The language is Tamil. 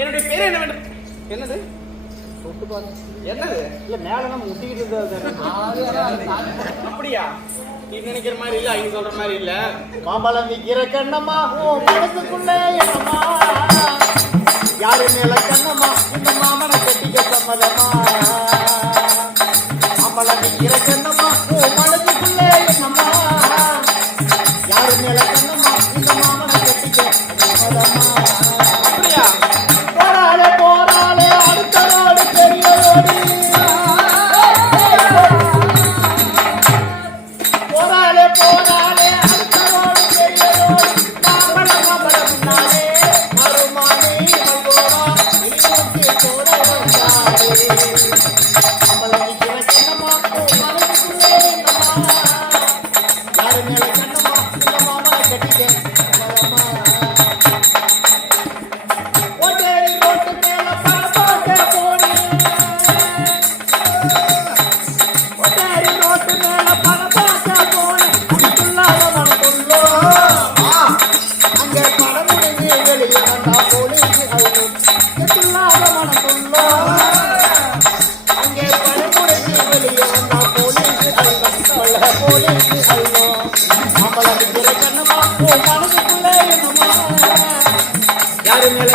என்னுடைய பேர் என்ன வேண்டும்? என்னது தொட்டு பாரு. என்னது? இல்ல மேல நம்ம முட்டிக்கிட்டு அப்படியா? நீ நினைக்கிற மாதிரி இல்ல, அவங்க சொல்ற மாதிரி இல்ல. மாம்பழம் விக்கிற கண்ணம்மா உன் மனசுக்குள்ள என்னம்மா, யாரு மேல கண்ணம்மா இந்த மாமனை கட்டிக்க சம்மதமா. மாம்பழம் விக்கிற கண்ணம்மா உன் மனசுக்குள்ள என்னம்மா, யாரு மேல கண்ணம்மா இந்த மாமனை கட்டிக்க சம்மதமா. அப்படியா? போராளே போராளே அடுத்த நாடு பெரியதோடு, போராளே போராளே அடுத்த நாடு பெரியதோடு, மாம்பழம் மாம்பழம் முன்னாலே மறுமானே மல்கோவா இனிநோக்கி போட வந்தாரே. மாம்பழம் விக்கிற கண்ணம்மா உன் மனசுக்குள்ளே என்னம்மா, யாரு மேல கண்ணம்மா இந்த மாமனை கட்டிக்க சம்மதமா. ஓட்டேரி ரோட்டு மேல பரப்பாக்க போனேன், ஓட்டேரி ரோட்டு மேல பரப்பாக்க போனேன், குடிக்குள்ளாத மனக்குள்ளோ அங்கே படம் முடிஞ்சு வெளியே வந்தா போலீஸ் அழுகும். குடிக்குள்ளாத மனக்குள்ளோ அங்கே படம் முடிஞ்சு வெளியே வந்தா போலீஸ் அழுகும், போலீஸ் அழுகும். நம்மள கண்ணம்மா உன் மனசுக்குள்ளே என்னம்மா, யாரு மேல